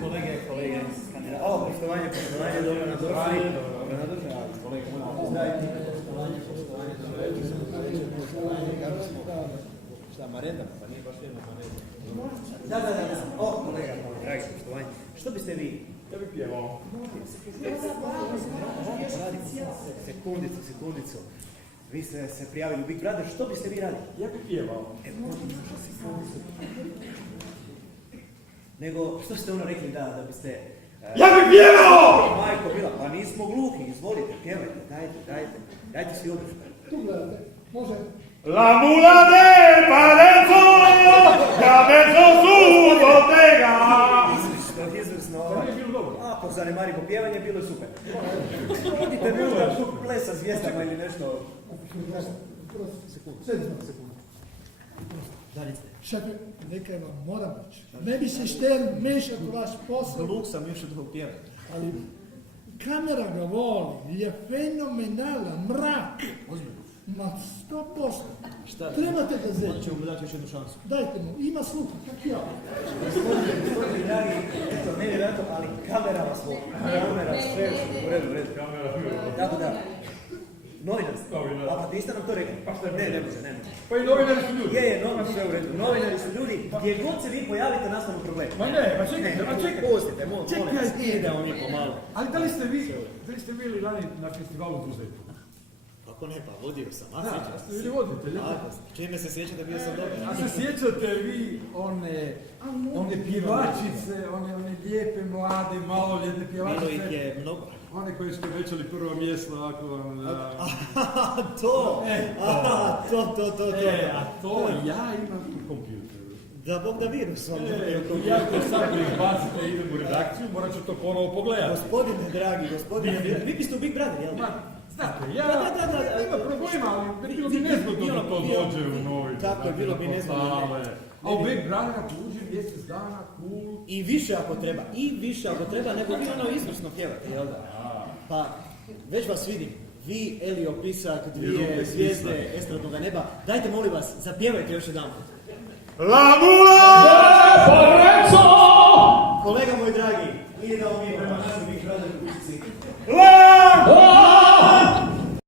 Kolege, poštovanje, dobro na došli. Kolege, moram pozdraviti. Šta, Marenda? Pa nije baš jedna Marenda. Da. O, kolega, dragi, poštovanje. Što biste vi? Ja bih pjevao. Sekundicu. Vi ste se prijavili u Big Brother, što biste vi radili? Ja bih pjevao. Nego, što ste ono rekli da biste... Ja bih pjevao! Majko bila, pa nismo gluhi, izvolite, pjevajte, dajte svi odršku. Tu gledate, može. La mula de Parenzo, da mezzo su bottega. Izvrsno. To nije bilo dobro. Ako zanemarimo pjevanje, bilo je super. Idite možda plesa s vještama ili nešto. Sekundu. Dalite. Šefe, nekaj vam moram reći. Ne bi se šten mešati u vaš posao, Luk sam još od ovog pjevanja. ali kamera ga voli, je fenomenalan, mrak. Ozbiljno. Ma 100%. Šta? Trebate ga Onda zeti. ćemo mu dati još jednu šansu. Dajte mu, ima sluha, kak ja. Gospodine, dragi, eto, nevjerojatno, ali kamera vas voli. Kamera, sve u redu. Kamera. Tako da. Novinar ste. Novinar. A pa niste nam to rekli. Pa šta je Ne može? može. Pa i novinari su ljudi. Je, sve u redu. Novinari su ljudi, gdje god se vi pojavite, nastanu problemi. Ma ne, pa čekajte. Pustite, molim vas. Idemo mi pomalo. Ali da li ste bili lani na festivalu u Buzetu? Kako ne, pa vodio sam. A Da, sjećam ste bili voditelji. čime se sjećate, bio sam dobro. A se sjećate vi one pjevačice, one lijepe, mlade, maloljetne Bilo ih pjevačice? je mnogo. One koje ste većali prvo mjesto, ako vam... To! a to ja imam u kompjuteru. Da Bog da virus vam Ja to sad izbacite, idem u redakciju, morat ću to ponovo pogledati. Gospodine dragi, vi biste u Big Brother, jel? Ma, znate, ja Da. nema problema, ali bilo bi nezgodno da to dođe u novi. Tako je, bilo bi nezgodno. A u Big Brother uđe mjesec dana, cool. I više ako treba, nego vi ono izvrsno pjevate, jel da? Pa, već vas vidim. Vi, Elio Pisak, dvije zvijezde estradnoga neba. Dajte, molim vas, zapjevajte još jedan put. La mula de Parenzo! Kolega moj dragi, idemo mi prema našoj Big Brother kućici. La